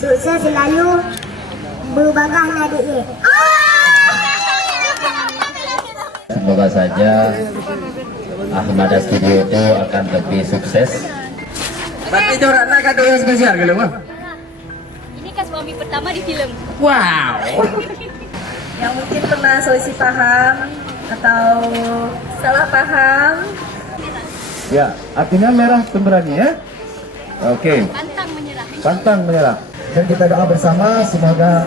Sukses selalu, berbarah nadiknya. Semoga saja Ahmada Studio itu akan lebih sukses. Tapi corak nak kado yang spesial gitu mah. Ini kan suami pertama di film. Wow. Yang mungkin pernah selisih paham atau salah paham. Ya, artinya merah pemberani ya. Oke. Pantang menyerah. Pantang menyerah. Dan kita doa bersama semoga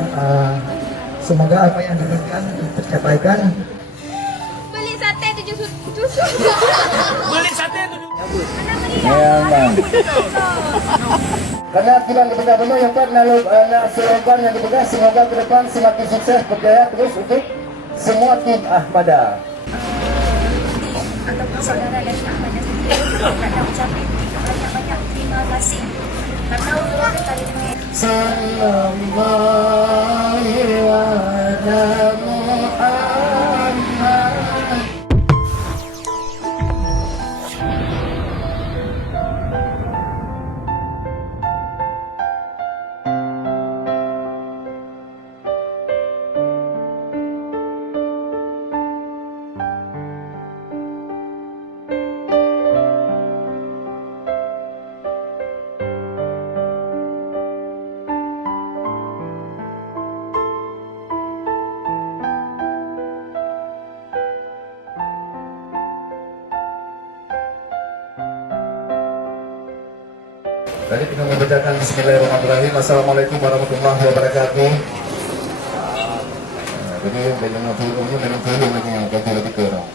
apa yang diinginkan tercapaikan. Beli sate 7 tusuk. Beli sate tu. Memang. Karena bulan ketika penuh yang kuat slogan yang dipegang, semoga ke depan semakin sukses berjaya terus untuk semua tim Ahmada. Ataupun saudara dari Ahmada sendiri nak ucapkan banyak-banyak terima kasih karena Allah kali ini. Sallallahu alaihi Muhammad. Tadi kita membacakan Bismillahirrahmanirrahim. Assalamualaikum warahmatullahi wabarakatuh. Jadi dengan filmnya dengan film lagi yang ganti lagi ke orang.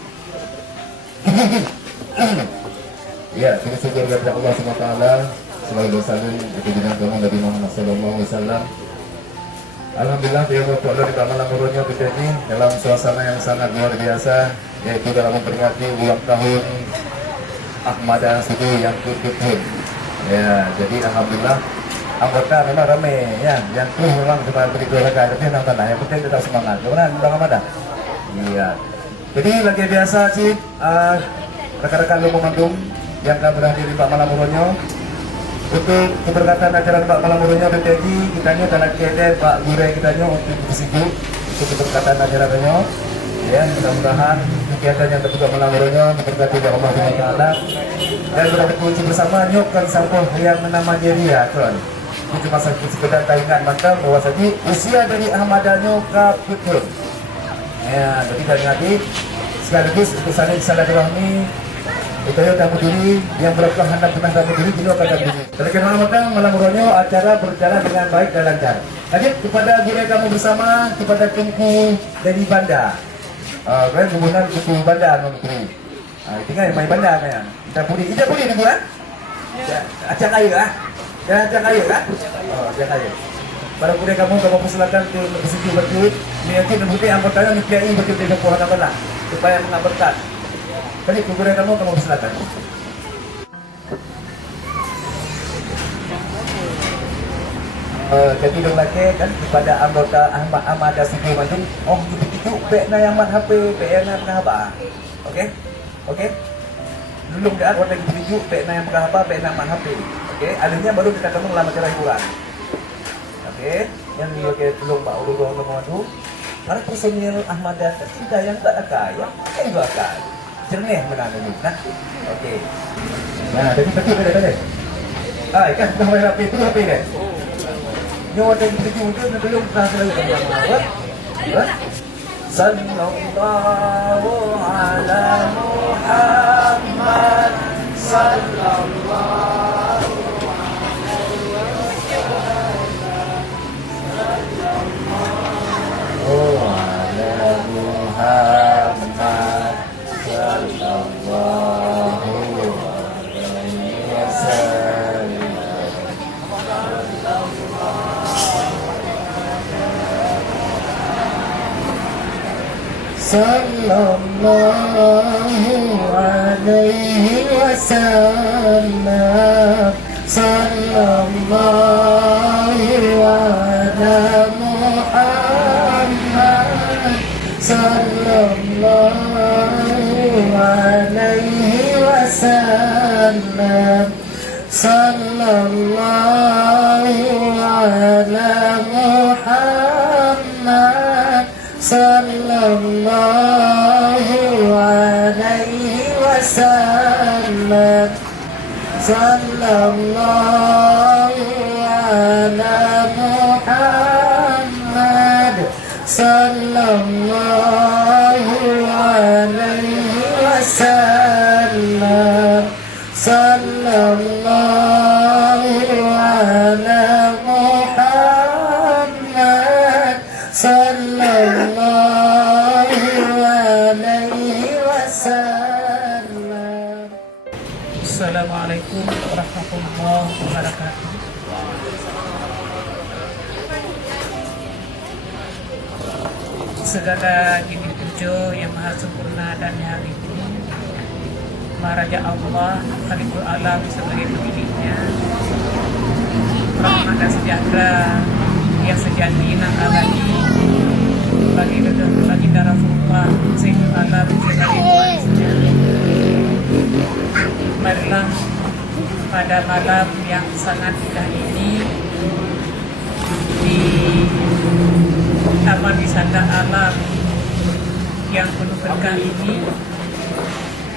Ya, kita syukur kepada Allah SWT. Selalu bersalin itu dengan doa Nabi Muhammad SAW. Alhamdulillah dia Allah di malam turunnya terjadi dalam suasana yang sangat luar biasa, yaitu dalam memperingati ulang tahun Ahmada Studio yang ke-7. Ya, jadi alhamdulillah anggota memang ramai ya, yang tuh memang cuma beri dua rekan, tapi nonton yang penting tetap semangat. Gimana Bang Ahmada? Iya. Jadi lagi biasa sih rekan-rekan Lumbung Mandung yang akan berhadir di Pak Malam Muronyo untuk keberkatan acara Pak Malam Muronyo BTG kita nyo dalam KD Pak Gure kita nyo untuk bersiku untuk keberkatan acara Muronyo. Ya, mudah-mudahan kegiatan yang terbuka Malam Muronyo diberkati oleh Allah SWT dan berkunci bersama nyokkan sampo yang menama Jeria tuan. Itu cuma sekedar taingan maka bahwa saja usia dari Ahmada Nyoka Putur. Ya, jadi dari nanti sekaligus untuk saling silaturahmi upaya tamu diri yang berapa hendak pernah tamu diri juga akan tamu diri. Terkenal Malam Muronyo acara berjalan dengan baik dan lancar. Lanjut kepada guru kamu bersama kepada Tungku dari Banda. Kalian hubungan Tungku Banda Menteri. Tinggal main Banda kan. Kita budi dulu kan? Acak kayu ah. Jangan acak kayu kan? Oh, acak kayu. Para guru kamu persilakan untuk bersetuju betul. Nanti nanti anggotanya nikiai betul di pohon apa supaya mengabarkan. Tadi kuburan kamu persilakan. Jadi dong lagi kan kepada anggota Ahmada Studio Bandung. Oh itu pekna yang mat HP, pekna yang apa? Oke. Belum dah orang lagi tunjuk pekna yang apa, pekna mat HP. Oke, alihnya baru kita ketemu lama cara hiburan. Oke, yang dia ke belum Pak Ulu Ngomong para personil Ahmada tercinta yang tak ada kaya, kan juga kaya. Jernih menangani. Nah, oke. Nah, jadi betul deh. Kan sudah main HP itu HP deh. Nyawa dan tujuh itu belum pernah selalu berbuat. Sallallahu ala Muhammad sallallahu ala Muhammad sallallahu alaihi wasallam. Sallallahu alaihi wasallam. Sallallahu ala Muhammad sallallahu alaihi wasallam. Sallallahu ala sallallahu alaihi wasallam. Sallallahu ala Muhammad. Sallallahu alaihi wasallam. Sallallahu ala Muhammad. Sallallahu alaihi wasallam. Assalamualaikum warahmatullahi wabarakatuh. Segala izin puja yang maha sempurna dan yang itu Maharaja Allah Khaliful Alam sebagai pemiliknya, rahmat dan sejahtera yang sejati dan abadi bagi baginda Rasulullah Sayyidul Alam sebagai warisnya. Marilah pada malam yang sangat indah ini di Taman Wisata Alam yang penuh berkah ini,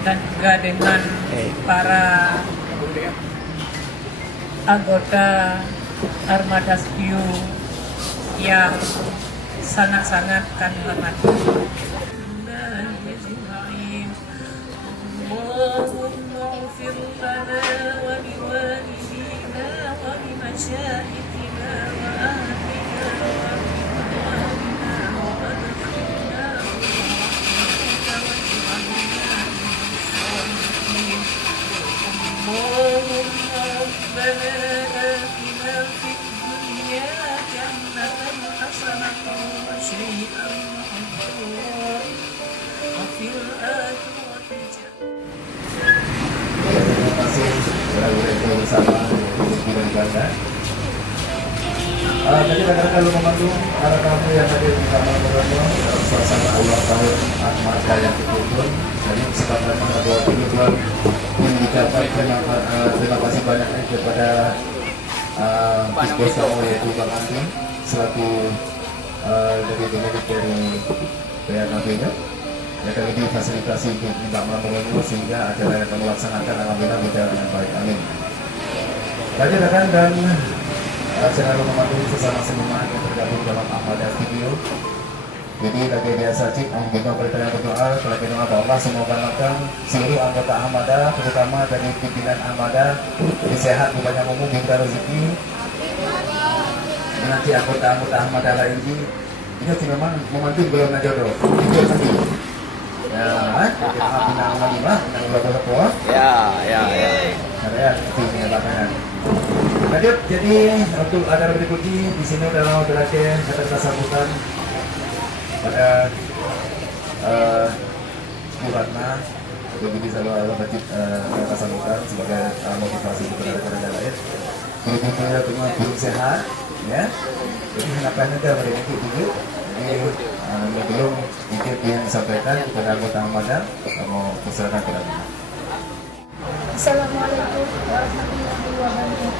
dan juga dengan para anggota Armada Studio yang sangat-sangat kami hormati. Allahumma ighfir lana wa liwalidina wa limasyayikhina wa ahlina wa liwalidina wa adkhilna Allahumma rabbana atina fid dunya hasanatan wa shay'an wa fil akhirati Terima kasih sudah berada bersama dengan Ganda. Tadi rekan-rekan lu membantu para tamu yang hadir di Taman Borobudur dalam suasana ulang tahun Armada yang ke-20. Jadi kesempatan mengatur tujuan mengucapkan terima kasih banyak kepada Bos Tamu yaitu Bang Antin selaku dari pemilik dari PRKP-nya. yang kami difasilitasi untuk Mbak Borobudur sehingga acara yang kami laksanakan alhamdulillah berjalan dengan baik. Amin. Tadi rekan dan selalu membantu sesama semuanya yang tergabung dalam Armada Studio. Jadi lagi biasa cik, kita bertanya berdoa, kalau berdoa Allah semoga makan seluruh anggota Armada, terutama dari pimpinan Armada, sehat, banyak umur, minta rezeki. Nanti anggota Armada lain ini memang membantu belum ada jodoh. Ya, kita pinang lima, pinang berapa poa? Ya. Ada itu menyatakan. Jadi untuk acara berikutnya di sini adalah berakhir kata sambutan pada Bu Ratna, jadi selalu wajib kata sambutan sebagai motivasi kepada rekan-rekan lain. Berikutnya dengan burung sehat, ya. Jadi harapannya adalah berikut dulu. Jadi belum sedikit yang disampaikan kepada anggota Armada, mau persilakan kepada. Assalamualaikum warahmatullahi wabarakatuh.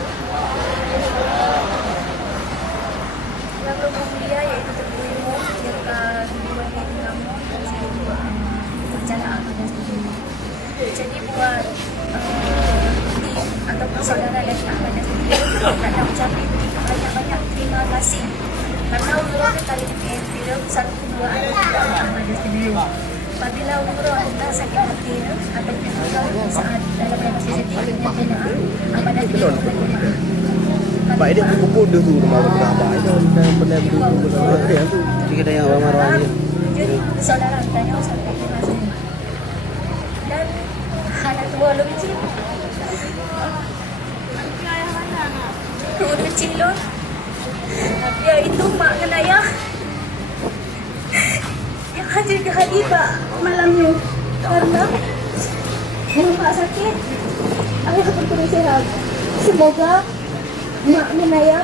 Yang bermulia yaitu Tengku Ilmu yang ke-2 namun rencana Armada Studio. Jadi buat tim ataupun saudara dari Armada Studio nak ucapkan banyak-banyak terima kasih karena umroh kali ini film 1-2 Armada Studio. Apabila umroh anda sakit hati ataupun umroh saat dalam CCTV dengan jemaah Armada Studio Pak ini kumpul tu rumah berapa itu dan benar benar tu jika ada yang marah dia. Jadi saudara tanya sampai terima kasih. Dan anak tua lucu. Ayah mana anak? Kau kecil loh. Dia itu mak dan ayah yang hadir ke Hadibah malam ni karena mak sakit, ayah berkurang sehat. Semoga mak dan ayah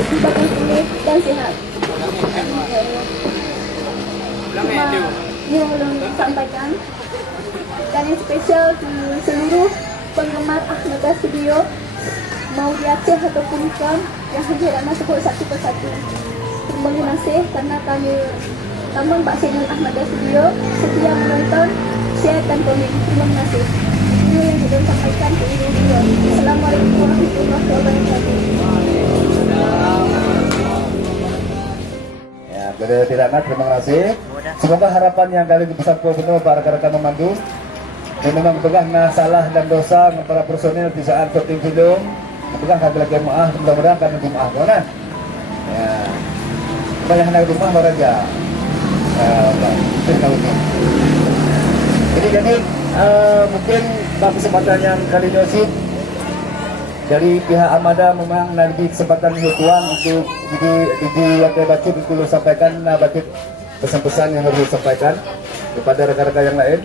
diberikan pulih dan sehat. Yang belum disampaikan dan yang spesial di seluruh penggemar Armada Studio mau di Aceh ataupun bukan yang hadir dan masuk satu persatu. terima kasih karena kami Taman Pak Senul Ahmada Studio setia menonton, share dan komen. Terima kasih. Ini yang sudah sampaikan ke ibu beliau. Assalamualaikum warahmatullahi wabarakatuh. Ya, Beliau Tirana, terima kasih. Semoga harapan yang kali besar benar para rekan-rekan memandu dan memang pegang salah dan dosa para personil di saat syuting film. Pegang kami lagi maaf, mudah-mudahan kami maaf, mana? Ya, banyak anak rumah beraja. Jadi mungkin pada kesempatan yang kali ini sih dari pihak Ahmada memang nanti kesempatan tuan untuk di lantai bacot dulu sampaikan bacot pesan-pesan yang harus disampaikan kepada rekan-rekan yang lain.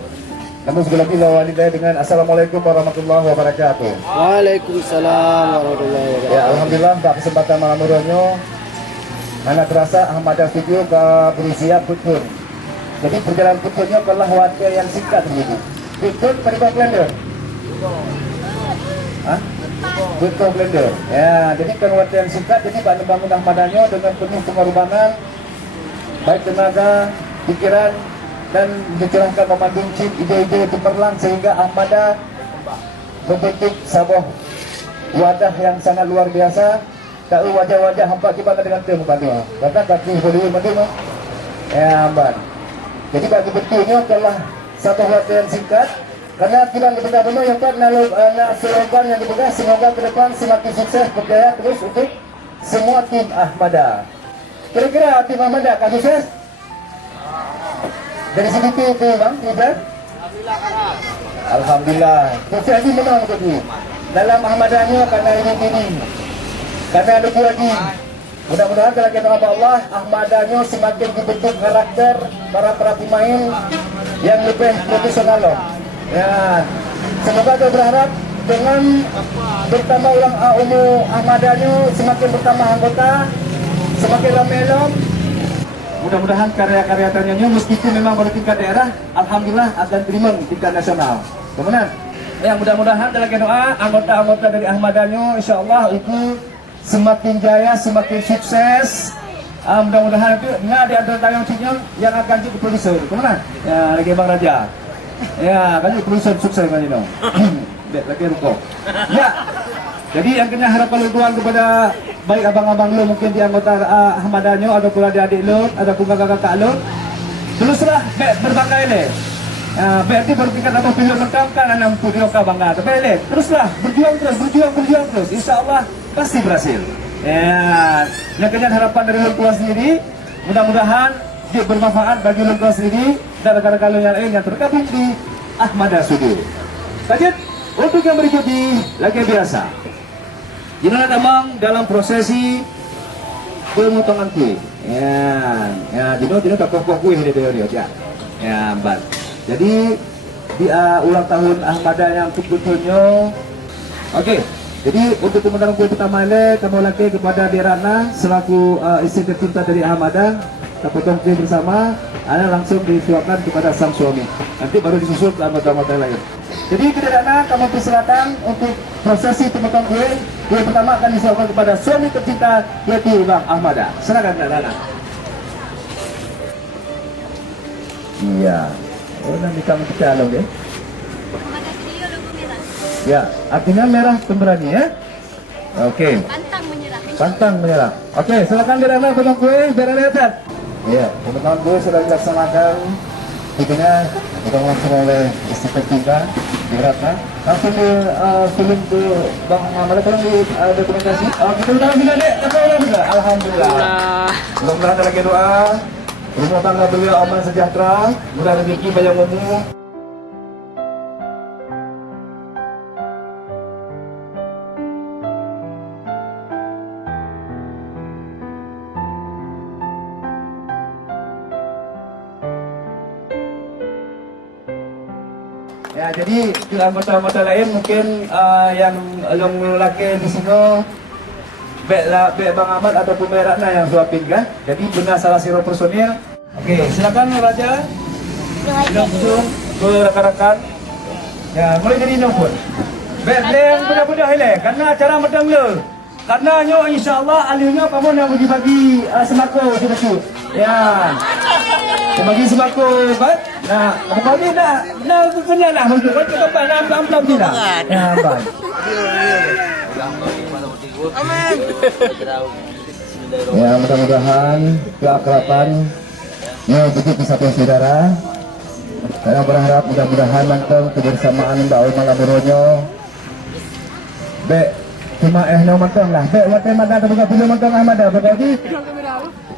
Namun sekali lagi lawan saya dengan Assalamualaikum warahmatullahi wabarakatuh. Waalaikumsalam warahmatullahi wabarakatuh. Ya, alhamdulillah pada kesempatan malam muronyo mana terasa Ahmada Studio ke berusia putun. Jadi perjalanan putunnya adalah waktu yang singkat begitu. Putun pada blender. Hah? Putun blender. Ya, jadi kan waktu yang singkat. Jadi Pak membangun Ahmadanya dengan penuh pengorbanan, baik tenaga, pikiran, dan dicurahkan memandung ide-ide itu perlang sehingga Ahmada membentuk sebuah wadah yang sangat luar biasa. Tahu wajah-wajah hampa kita dengan temu bantu. Kata kaki boleh bantu. Ya, amban. Jadi bagi betulnya telah satu waktu yang singkat karena kita benar-benar yang kan slogan yang dipegang semoga ke depan semakin sukses berjaya terus untuk semua tim Ahmada. Kira-kira tim Ahmada akan sukses? Dari sini tu bang, Ibrahim? Alhamdulillah. Sukses ini menang begitu. Dalam Ahmadanya karena ini. Karena ada lagi. Mudah-mudahan kalau kita nama Allah, Ahmadanya semakin dibentuk karakter para pemain yang lebih profesional loh. Ya, semoga kita berharap dengan bertambah ulang umur Ahmadanya semakin bertambah anggota, semakin ramai. Mudah-mudahan karya-karya tanyanya meskipun memang pada tingkat daerah, alhamdulillah akan terima di tingkat nasional. Kemudian, ya mudah-mudahan dalam doa anggota-anggota dari Ahmadanya, insya Allah itu semakin jaya, semakin sukses. Mudah-mudahan itu nggak di antara tayang yang akan jadi produser. Kemudian, ya lagi Bang Raja. Ya, kan jadi produser sukses kan ini. Lagi ruko. Ya. Jadi yang kena harapan tuan kepada baik abang-abang lo mungkin di anggota Ahmadanya ada pula adik-adik lo, ada pula kakak-kakak lo. Teruslah berbagai le. Berarti berpikir apa film lengkap kan anak putih lokal bangga. Tapi teruslah berjuang terus. Insya-Allah pasti berhasil. Ya, yang kena harapan dari lo sendiri, mudah-mudahan dia bermanfaat bagi lo sendiri dan rekan-rekan lo yang lain yang tergabung di Ahmada Studio. Lanjut untuk yang berikutnya lagi biasa. Inilah tamang dalam prosesi pemotongan kue. Ya, jadi tak pokok kue dia ya. Ya, mbak. Jadi di ulang tahun Ahmada yang betul-betulnya. Oke. Jadi untuk pemotongan kue pertama ini kamu lagi kepada Dirana selaku istri tercinta dari Ahmada. Kita potong kue bersama. Anda langsung disuapkan kepada sang suami. Nanti baru disusul ke anggota-anggota lain. Jadi Dirana kamu persilakan untuk prosesi pemotongan kue. Kue pertama akan disuapkan kepada suami tercinta yaitu Bang Ahmada. Silakan Dirana. Iya. Oh nanti kamu calon deh. Ahmada Studio logo merah. Ya, artinya merah pemberani ya. Oke. Pantang menyerah. Pantang menyerah. Oke, silakan Dirana potong kue biar lihat. Iya, pemotongan kue sudah dilaksanakan. Tentunya kita langsung oleh istri tercinta Dirana. Langsung di film ke Bang Ahmada tolong di dokumentasi. Kita udah bisa deh, kita alhamdulillah. Mudah-mudahan lagi doa. Rumah tangga beliau aman sejahtera, mudah rezeki banyak umur. Ya, jadi anggota-anggota lain mungkin yang laki di sini Bek Bang Ahmad ataupun Bek Ratna yang suapin kan? Jadi benar salah siro personil. Oke, silakan Raja. Langsung ke rekan-rekan. Ya, mulai dari nombor. Bek yang mudah-mudah ini karena acara medang lo. Karenanya insya-Allah alihnya kamu nak bagi-bagi sembako sedekut. Ya. Bagi sembako kan? Nah, bagi nak kenalah untuk kita apa nak tidak. Ya, baik. Amin. Ya, mudah-mudahan keakraban begitu satu saudara. Saya berharap mudah-mudahan nanti kebersamaan Mbak Malam Muronyo. Baik. Cuma no matang lah. Baik, waktu mana ada buka film matang Ahmad dah. Berarti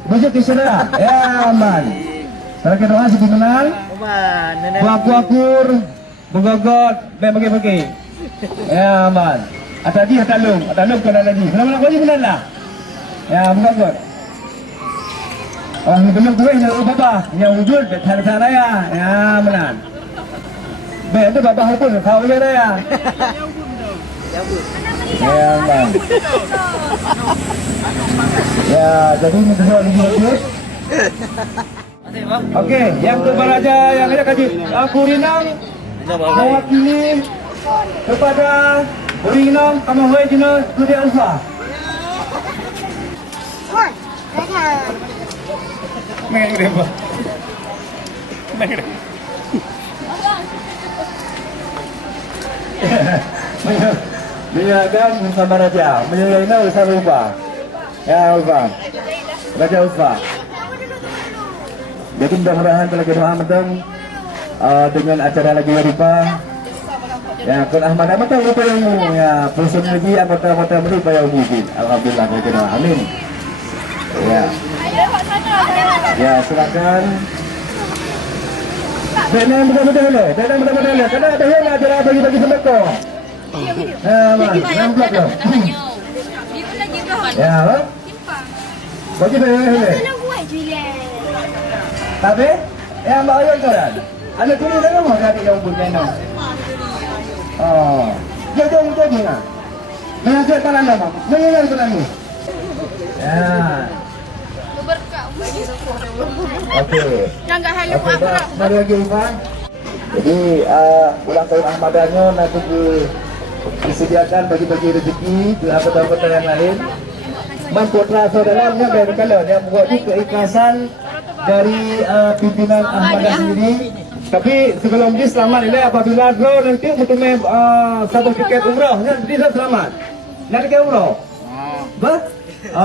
bujuk di sana. Ya, aman. Terakhir doa sebelum kenal. Buak-buakur, begogot, baik bagi-bagi. Ya, aman. Atadi atalung kena tadi. Kenapa nak bagi benar lah? Ya, begogot. Oh, benar gue nak apa? Yang wujud betul-betul raya. Ya, benar. Baik, itu bapak pun kau raya. Ya, bang. Ya, jadi ini semua lanjut. Okey, yang berbaraja yang ada kaji aku Rinang mewakili kepada Rinang Kamahwai Jina Studi Alfa. Hoi, dadah. Main apa? Main. Menyakan bersama Raja, menyaina bersama Ufa. Ya, Ufa. Raja Ufa. Jadi mudah-mudahan terlebih doa dengan acara lagi rupa. Ya, Kun Ahmad betul rupa yang ya, perusahaan lagi anggota-anggota berupa yang mungkin. Alhamdulillah kita doa. Amin. Ya. Ya, silakan. Jangan mudah-mudahan deh. Jangan mudah-mudahan deh. Karena ada yang acara bagi-bagi sembako. Ya, bagi bagi. Tapi, yang Mbak Ayun kan? Ada kini dah kamu dari yang punya no. Oh, jadi nak. Mengajar tangan nama, mengajar tangan ni. Ya. Okey. Jangan halu apa. Mari lagi Ivan. Jadi ulang tahun Ahmadannya nanti disediakan bagi-bagi rezeki ke anggota-anggota yang lain. Memputra saudaranya dari kalau yang membuat keikhlasan dari pimpinan Ahmadah sendiri. Tapi sebelum ini selamat ini apabila draw nanti untuk satu tiket umrah, nanti selamat. Nanti tiket umrah. Bah?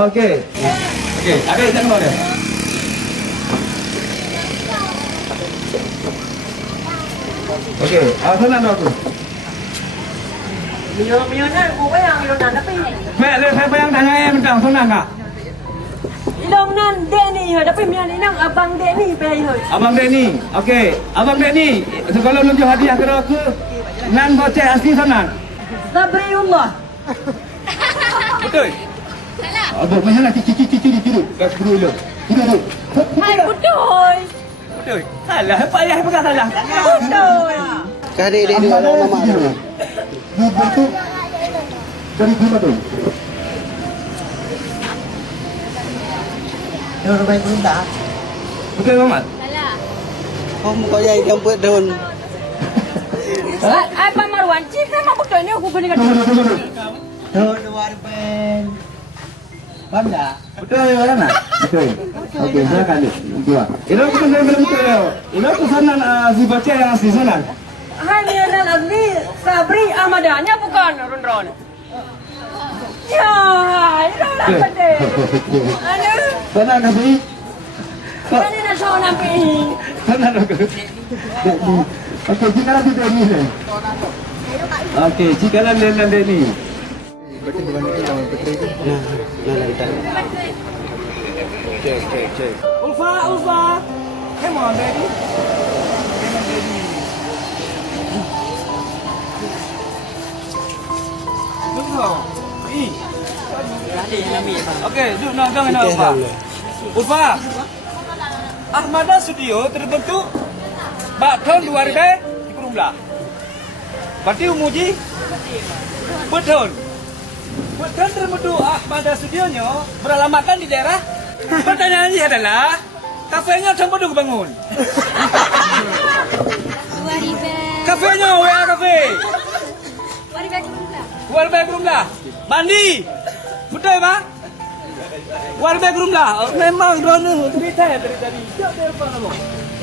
Okey. Okey, ada yang mana? Okey, sana aku. Milyonan, bukan yang milyonan tapi. Saya bayang tanya tentang sana enggak? Milyonan Denny, tapi milyonan nang abang Denny bayar hoy. Abang Denny. Okey, Abang Denny, kalau nunjuk hadiah ke aku, nan bocah asli sana. Sabriullah. Betul. Aduh, macam mana cici dulu. Gas dulu. Dulu. Hai betul. Betul. Salah, payah pegang salah. Betul. Kali dia dua nama dia. Betul. Dari mana tu? Dia orang baik belum tak? Betul Muhammad? Salah. Oh, muka jahit yang buat daun. Abang Marwan, cik memang betul ni aku kena kata. Daun luar pen. Faham tak? Betul ya kan? Betul. Okey, silakan ni. Dua. Ini aku benar betul ya. Ini aku sana si baca yang asli sana. Hai milyonan asli Sabri Ahmadanya bukan Ron. Ya, itu orang betul. Aduh. Sana nabi. Mana nak show nampi? Sana aku. Okey, jika nanti Denny ni. Okey, jika nanti Denny. Ulfa. Come on, Denny. Okey, duduk nak jangan nak Ulfa. Ulfa. Ahmadah Studio terbentuk tahun 2010. Berarti umuji betul. Betul terbentuk Ahmadah Studionya beralamatkan di daerah. Pertanyaannya adalah kafenya sampai dulu bangun. Kafenya WA kafe. Warga Gerumlah. Mandi. Betul betul mah? Warga Gerumlah memang drone cerita ya dari tadi. Siapa yang apa kamu?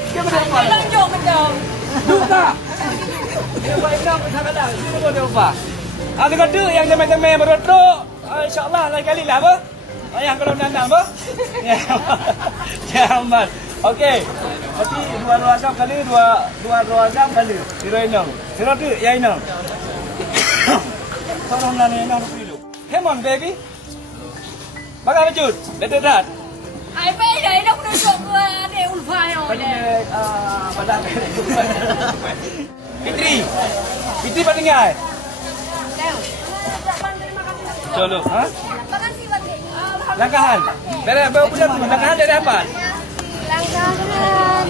Siapa yang apa? Lanjut macam. Duka. Siapa yang nak bercakap? Siapa yang apa? Ada kata yang teman-teman berotok, insya-Allah lain kali lah apa? Yang kalau nandang apa? Jangan. Okey. Berarti dua jam kali dua jam kali. Siro inang. Siro tu ya inang. Tolong nani inang dulu. Come on baby. Bagai wujud, betul tak? Ai bây giờ nó cũng được để ulfa rồi. Pada Fitri palingan. Solo, ha? Makasih Pak. Langkahan. Beres baru punya tu. Langkahan dari apa? Langkahan.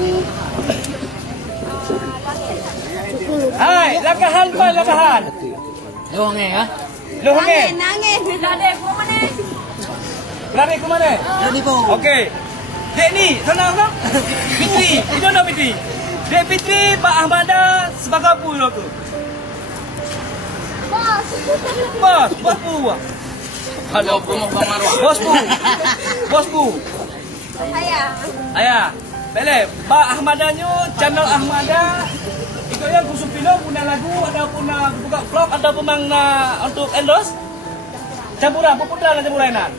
Hai, langkahan apa langkahan? Lohonge ya? Lohonge. Nangin. Ada ke mana? Lari ke mana? Lari po. Okey. Dek ni, sana kan? Fitri, di mana Fitri? Dek Fitri, Pak Ahmada sebagai apa lo tu? Bos. Bos pu. Halo, promo Bang Marwah. Bos pu. Ayah. Boleh, Pak Ahmadanyo, channel Ahmada. Itu yang khusus film punya lagu ataupun buka vlog ataupun untuk endorse. Campuran, popular campuran.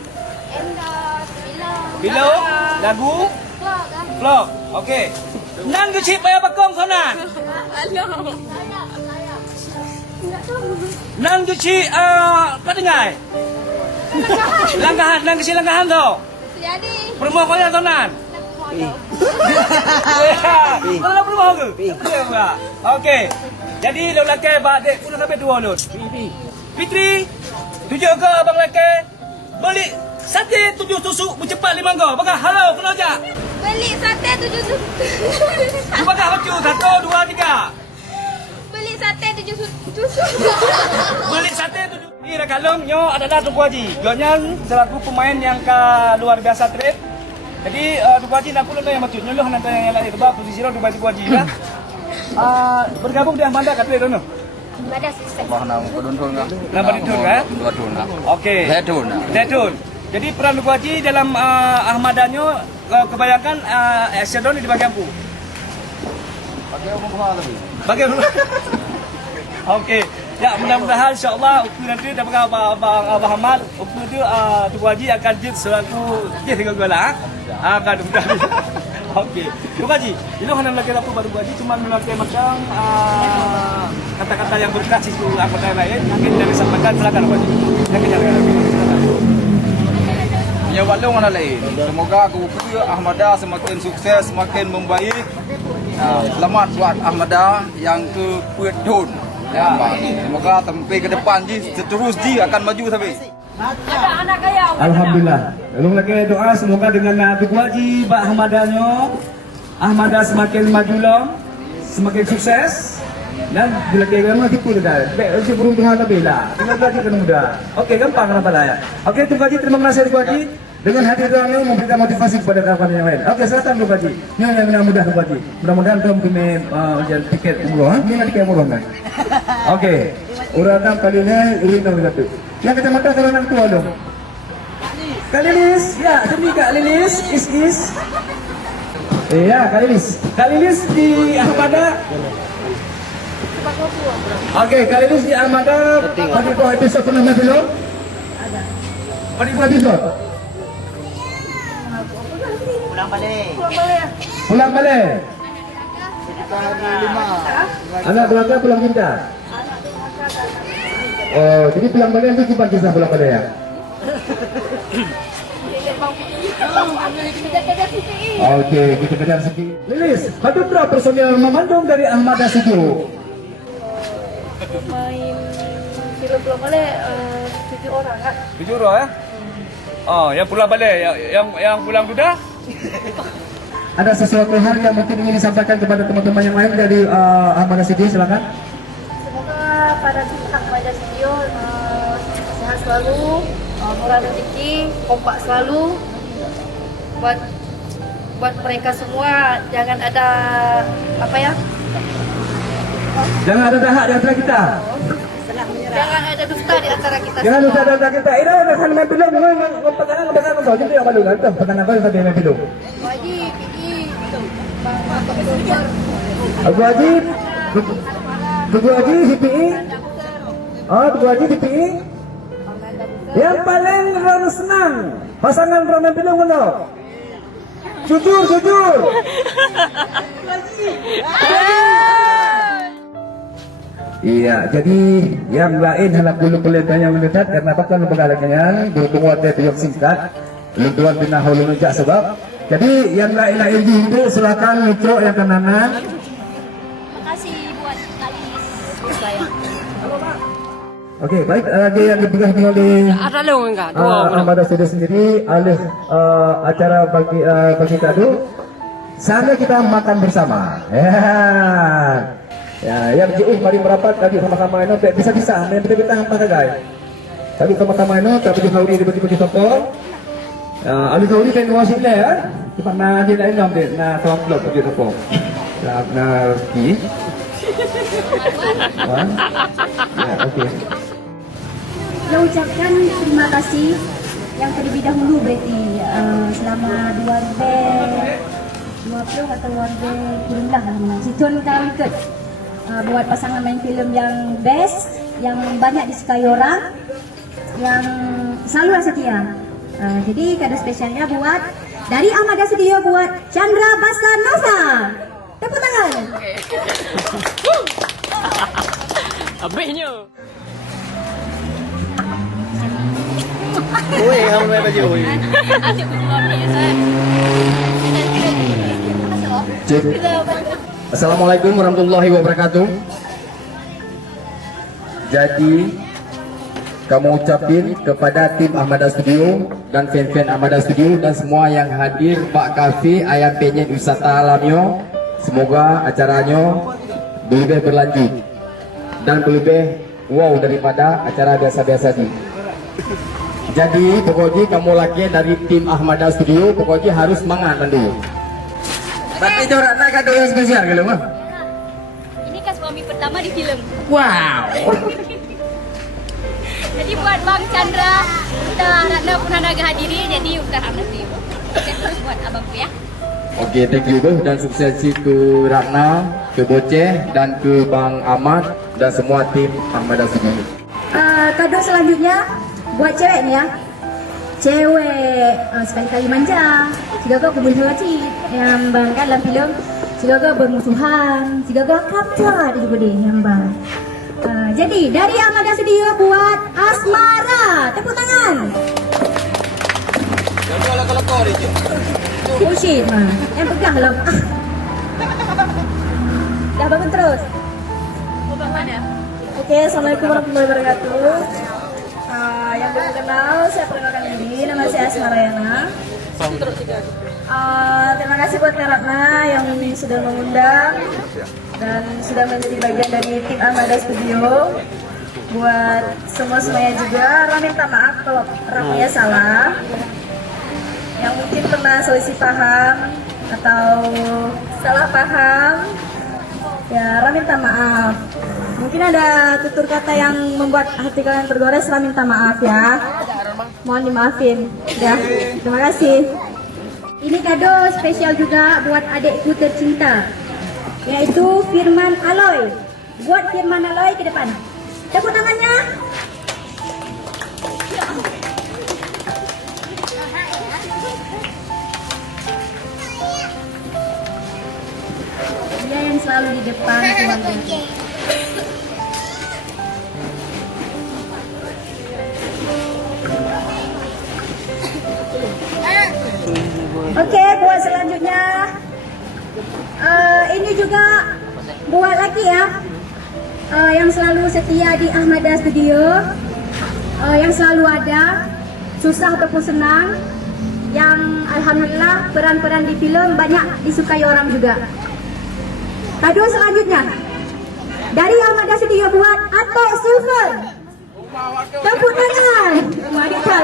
Film, lagu, vlog. Okey. Nang guci bayar bakong sonan. Nang guci padengai. Langkahan, nang guci langkahan tu. Jadi. Promo kau yang sonan. Kalau promo ke? Okey. Jadi lo laki badik pun sampai dua lot. Fitri, tujuh ke abang laki beli sate 7 tusuk bercepat 5 kau. Bakal halau kena ajak. Beli sate 7 tusuk. Cuba bakal baju 1 2 3. Beli sate 7 tusuk. Beli sate 7. Ini Rakalong nyo adalah Tuku Haji. Nyonya selaku pemain yang luar biasa trip. Jadi Tuku Haji nak pula yang macam nyoloh nanti yang lain sebab posisi lo Tuku Haji ya. Bergabung di Ahmada kat tu no. Ada sukses. Bahana peduntung kan? Nama ditun kan? Peduntung. Okey. Zaitun. Zaitun. Jadi peran Tuku Haji dalam Ahmadanyo kebanyakan action di bagian pu. Pakai umum kau lebih. Bagian okey. Ya mudah-mudahan insya-Allah Uku nanti dapat Abang Ahmad Uku tu Tuku Haji akan jid selaku jid dengan gola. Akan mudah. Okey. Tuku Haji, ini hanya lagi apa baru Tuku Haji cuma melakukan macam kata-kata yang berkasih itu anggota lain mungkin dari sampaikan silakan Tuku Haji. Ya walung ana lain. Semoga Uku Ahmada semakin sukses, semakin membaik. Selamat buat Ahmada yang ke Puitun. Ya, semoga sampai ke depan terus akan maju sampai. Ada anak kaya. Alhamdulillah. Lalu lagi doa semoga dengan Tuku Haji Pak Ahmadanyo Ahmada semakin maju long, semakin sukses dan bila kita lagi pun dah. Baik, burung Tuhan lebih lah. Dengan lagi kan mudah. Okey, gampang kenapa lah ya. Okey, Tuku Haji terima kasih Tuku Haji dengan hadir doanya memberikan motivasi kepada kawan yang lain. Okey, silakan Tuku Haji. Ini yang mudah Tuku Haji. Mudah-mudahan kamu punya ujian tiket umroh. Ini nanti tiket umroh kan. Okey. Urang kali ni urin nombor 1. Yang kecamatan Saranang tu dong. Kak Lilis, ya, sini Kak Lilis, is. Ya, Kak Lilis. Kak Lilis di Ahmada. Okey, Kak Lilis di Ahmada. Bagi kau episode pernah belum? Ada. Bagi kau episode. Pulang balik. Anak keluarga pulang kita. Oh, jadi pulang balik itu cuma kisah pulang balik ya? Okey, kita kejar sikit. Lilis, ada berapa personil memandung dari Ahmada Studio? Main film pulang balik 7 orang kan? 7 orang ya? Oh, yang pulang balik, yang pulang sudah? Ada sesuatu hal yang mungkin ingin disampaikan kepada teman-teman yang lain dari Ahmada Studio, silakan. Semoga para pihak Ahmada Studio sehat selalu, murah rezeki, kompak selalu. Buat mereka semua jangan ada apa ya? Jangan ada dahak di antara kita. Jangan ada dusta duta di antara kita Jangan semua. lupa data kita. Ini udah kan main film, ngomong soal itu yang malu kan? Pekanan apa yang tadi main film? Wajib, ini Bang Dokter. Abu Wajib, Tugu Haji CPI. Oh, Tugu Haji CPI. Yang paling senang pasangan Roman film mana? Jujur. Iya, jadi yang lain hendak bulu pelitanya mendekat karena pakan pengalamannya berhubung waktu itu singkat, luntuan pindah hulu nujak sebab. Jadi yang lain juga silakan mikro yang kanan. Makasih buat kali saya. Oke, baik lagi yang dipegang oleh Ada lo enggak? Ahmad Studio sendiri alih acara bagi kado. Sana kita makan bersama. Ya, yang jauh mari merapat tadi sama-sama ini bisa main kita hampa guys. Tadi sama-sama ini tapi Saudi di sokong. Ali Saudi kan wasit ya. Di mana dia lain nom dia na top club di sokong. Na ki. Ya, oke. Saya ucapkan terima kasih yang terlebih dahulu berarti selama 2020 atau 2020 lah situn kami ikut buat pasangan main film yang best, yang banyak disukai orang, yang selalu setia. Jadi kado spesialnya buat dari Ahmada Studio buat Chandra Basanova. Tepuk tangan. Habisnya. Asyik berdua biasa. Cek. Assalamualaikum warahmatullahi wabarakatuh. Jadi kamu ucapin kepada tim Ahmada Studio dan fan-fan Ahmada Studio dan semua yang hadir Pak Kafe Ayam Penyet Wisata Alamnya, semoga acaranya lebih berlanjut dan lebih wow daripada acara biasa-biasa ini. Jadi pokoknya kamu lagi dari tim Ahmada Studio pokoknya harus semangat dulu. Tapi itu Ratna kado yang spesial gitu mah. Ini kan suami pertama di film. Wow. Jadi buat Bang Chandra, kita Ratna pernah naga hadiri, jadi udah nanti. Oke, terus buat abangku ya. Oke, thank you bro dan sukses ke Ratna, ke Boceh dan ke Bang Ahmad dan semua tim Ahmada Studio. Kado selanjutnya buat cewek nih ya. Cewek sekali-kali manja, jika kau kebunuh hati yang bang kan dalam film, jika kau bermusuhan, jika kau kapal di budi yang bang. Jadi dari Ahmada Studio buat Asmara, tepuk tangan. Bullshit mah, yang pegang dalam. Dah bangun terus. Oke, assalamualaikum warahmatullahi wabarakatuh. Yang belum kenal, saya perkenalkan diri, nama saya Asmara Yana. Terima kasih buat Kak Ratna yang sudah mengundang dan sudah menjadi bagian dari tim Ahmada Studio. Buat semuanya juga, Rami minta maaf kalau Ramaya salah. Yang mungkin pernah selisih paham atau salah paham, ya Rami minta maaf. Mungkin ada tutur kata yang membuat hati kalian tergores, Rami minta maaf ya. Mohon dimaafin ya. Terima kasih. Ini kado spesial juga buat adikku tercinta, yaitu Firman Aloy. Buat Firman Aloy ke depan. Tepuk tangannya. Dia yang selalu di depan keluarga. Oke, buat selanjutnya ini juga buat lagi ya, yang selalu setia di Ahmada Studio, yang selalu ada, susah ataupun senang, yang alhamdulillah peran-peran di film banyak disukai orang juga. Kado selanjutnya dari Ahmada Studio buat Ato Silver. Tepuk tangan. Mari kita.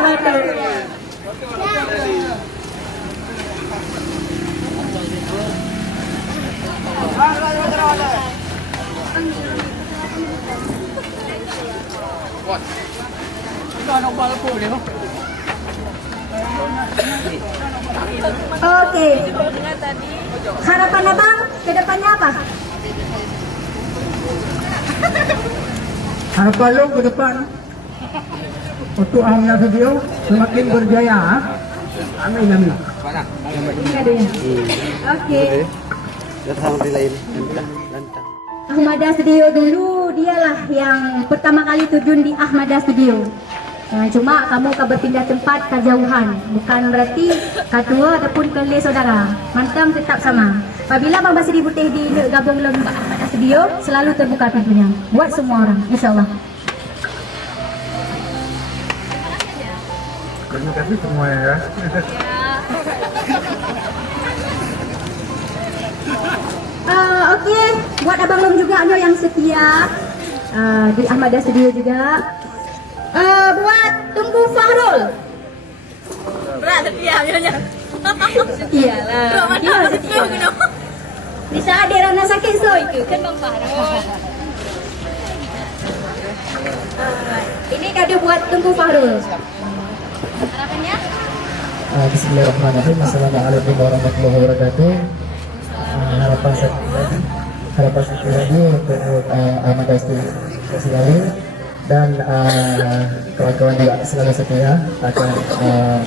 Oke. Harapan abang ke depannya apa? Harapan lo ke depan untuk Ahmad Studio semakin berjaya. Amin amin. Oke. Ahmada Studio dulu dialah yang pertama kali terjun di Ahmada Studio. Cuma kamu kau berpindah tempat kejauhan, bukan berarti katua ataupun kelih saudara. Mantap tetap sama. Apabila Bang Basri Putih di gabung dalam Ahmada Studio, selalu terbuka pintunya buat semua orang, insyaAllah. Terima kasih semua ya. Oke, buat abang Long juga yang setia di Ahmada Studio juga. Buat Tunggu Fahrul. Berat setia bilangnya. Iyalah, dia setia. Bisa ada Rana sakit so itu kan Bang Fahrul. Ini kado buat Tunggu Fahrul. Harapannya? Bismillahirrahmanirrahim. Assalamualaikum warahmatullahi wabarakatuh. Harapan satu lagi untuk Ahmada Studio selalu dan kawan-kawan juga selalu setia akan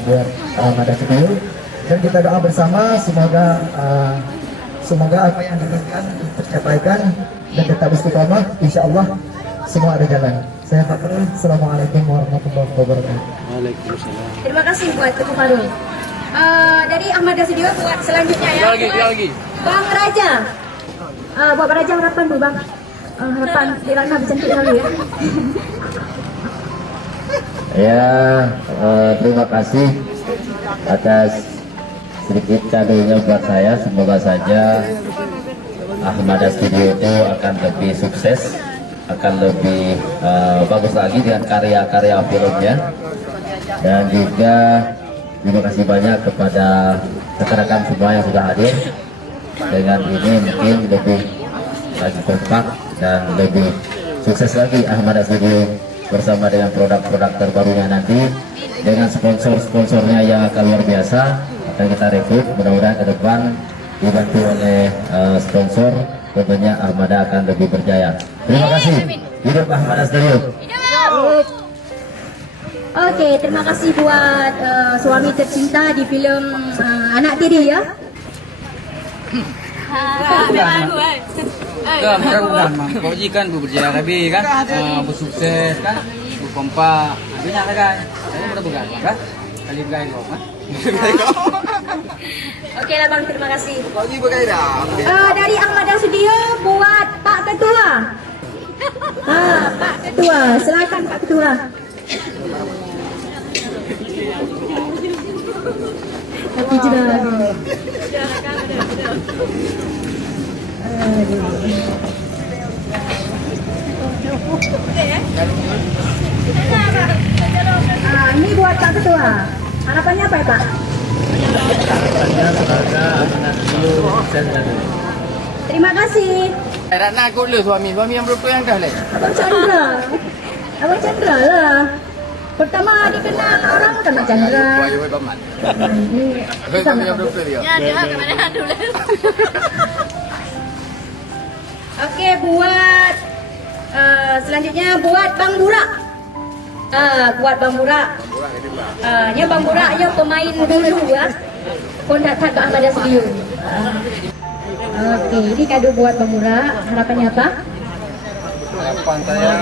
buat Ahmada Studio, dan kita doa bersama semoga apa yang diinginkan tercapaikan dan tetap istiqamah, insyaallah semua ada jalan. Saya Pak Farul. Assalamualaikum warahmatullahi wabarakatuh. Terima kasih buat Tunggu Fahrul. Dari Ahmada Studio buat selanjutnya ya. Lagi. Bang Raja. Buat Bang Raja harapan dulu Bang. Harapan Dirana bercantik kali ya. Ya, terima kasih atas sedikit kadonya buat saya. Semoga saja Ahmada Studio itu akan lebih sukses, akan lebih bagus lagi dengan karya-karya filmnya. Dan juga terima kasih banyak kepada rekan-rekan semua yang sudah hadir. Dengan ini mungkin lebih lagi kompak dan lebih sukses lagi Ahmada Studio bersama dengan produk-produk terbarunya nanti, dengan sponsor-sponsornya yang akan luar biasa akan kita rekrut. Mudah-mudahan ke depan dibantu oleh sponsor, tentunya Ahmada akan lebih berjaya. Terima kasih. Hidup Ahmada Studio. Oke, terima kasih buat suami tercinta di filem Anak Tiri ya. Bukan. Kau kan berjaya lebih kan, bersukses kan, berkompak. Banyak kan. Saya udah bukan kan? Kali bukan kau kan? Oke lah Bang, terima kasih. Dari Ahmada Studio buat Pak Ketua. Pak Ketua, silakan Pak Ketua. Tapi juga. Ini buat Pak Ketua. Harapannya apa ya Pak? Terima kasih. Ratna ikut le suami yang berapa yang dah le? Abang Chandra. Abang Chandra lah. Pertama dikenal orang kan Abang Chandra. Sama. Ya, dia ke mana dulu. Oke, buat selanjutnya buat Bang Burak. Buat Bang Burak. Nya Bang Buraknya pemain dulu ya. Kontak ke Ahmada Studio. Oke, ini kado buat Bang Burak. Harapannya apa? Harapan saya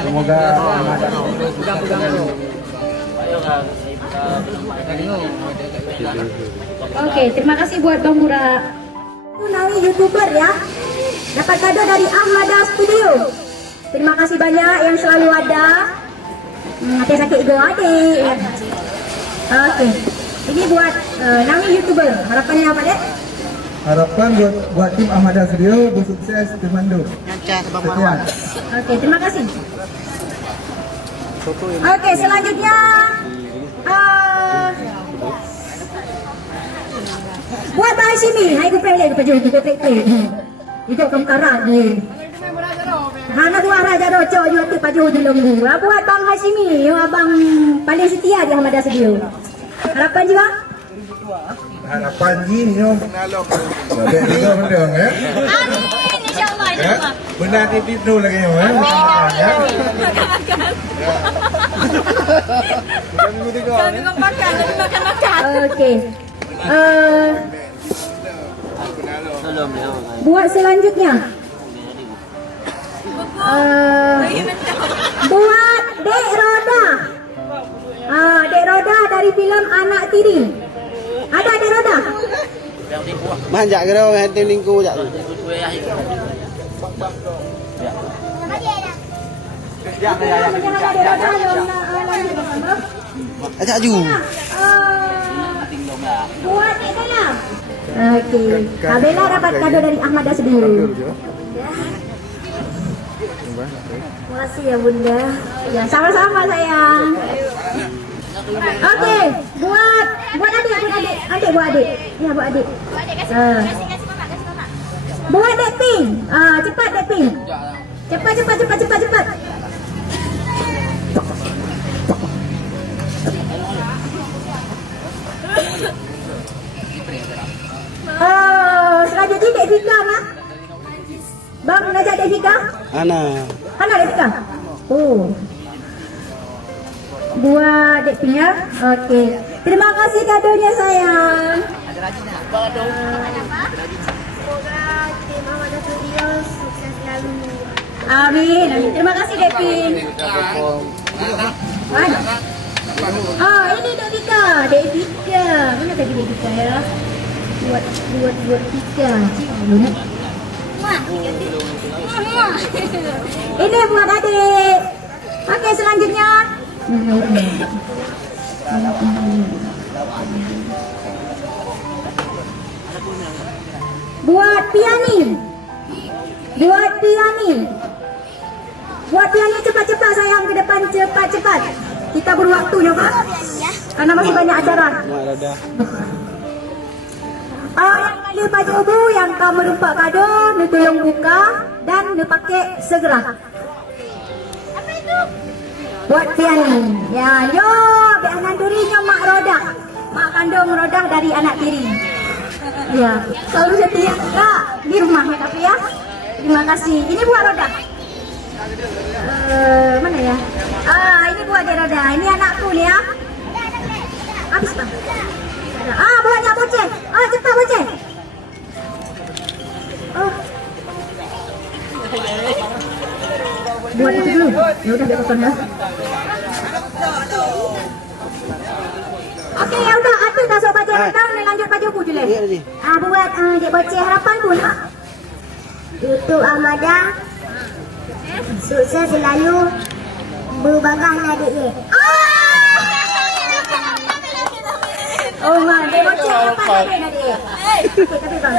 Semoga Ahmada Oke, terima kasih buat Bang Burak. Nawi YouTuber ya. Dapat kado dari Ahmada Studio. Terima kasih banyak yang selalu ada. Hati sakit ego adik. Oke. Ini buat Nawi YouTuber. Harapannya apa, Dek? harapan buat tim Ahmada Studio bersukses Temandu. Sekian. Oke, terima kasih. Oke, selanjutnya buat Pak Hashimi. Hai gue play baju itu gue play. Itu kamu karak ni. Hana tu Raja Roco juga tu baju di lembu. Buat Bang Hashimi, yang abang paling setia di Ahmada Studio. Harapan juga? Harapan Jinyo. Baik juga benda ya. Amin, insyaAllah. Ya. Benda itu lagi ya. Ya. Jangan makan, makan. Okey. Buat selanjutnya. Buat Dek Roda. Dek Roda dari filem Anak Tiri. Ada Dek Roda? Manjak ke orang hati lingku jak tu. Ajak ju. Buat Dek Bella. Okey. Bella dapat kado dari Ahmada Studio. Terima kasih ya Bunda. Ya sama-sama sayang. Okey, buat adik buat adik. Ya buat adik. Kasih mama, kasih mama. Buat Dek Pink. Cepat Dek Pink. Cepat. Selanjutnya Dek Fika mah. Bang ngajak Dek Fika? Ana. Mana Dek Fika? Oh. Buat Dek Pink ya. Okey. Terima kasih kadonya sayang. Semoga tim Ahmada Studio sukses selalu. Amin. Terima kasih Dek Pink. Mana? Ini Dek Fika. Mana tadi Dek Fika ya? Buat Fika. Belum. Ini buat adik. Oke, selanjutnya. Buat Piani. Cepat-cepat sayang ke depan, cepat. Kita berwaktu ya Pak. Karena masih banyak acara. Mak Roda. Yang ada baju ubu yang kamu lupa kado, ni tolong buka dan ni pakai segera. Apa itu? Buat Piani. Ya, yo, anak durinya Mak Roda. Mak kandung Roda dari Anak Tiri. Ya, selalu setia Kak di rumahnya tapi ya. Terima kasih. Ini buat Roda. Mana ya? Ini buat dia Roda. Ini anakku nih ya. Habis Bang. Buatnya boceh. Cepat boceh. Buat itu dulu. Ya udah biar ya. Oke, ya udah. Atuh dah sobat boceh. Lanjut baju ku dulu. Buat Dek Boceh harapan pun. Untuk Ahmada sukses selalu, berbanggalah adiknya. Mak, Dek Boceh harapan adik. Tapi Bang.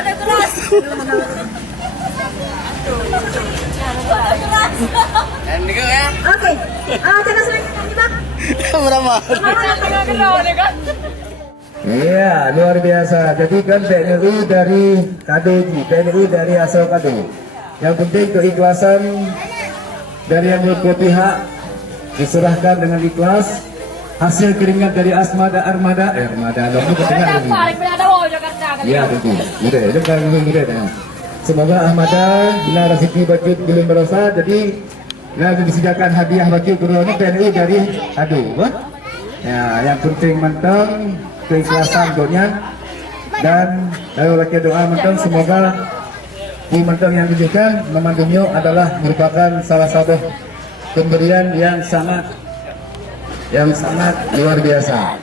Oke. Cara selanjutnya nih Bang. Berapa? Iya, luar biasa. Jadi kan TNI dari kado ini, TNI dari asal kado. Yang penting keikhlasan dari yang kedua pihak diserahkan dengan ikhlas. Hasil keringat dari Armada, loh, itu kedengar ini. Ya, itu. Mudah, itu kan mudah. Semoga Ahmada bila rezeki bagi belum berasa, jadi lalu disediakan hadiah bagi guru ini TNI dari kado. Ya, yang penting mentang keikhlasan doanya dan lalu lagi doa mentang semoga di mentang yang diberikan memandumnya adalah merupakan salah satu pemberian yang sangat luar biasa.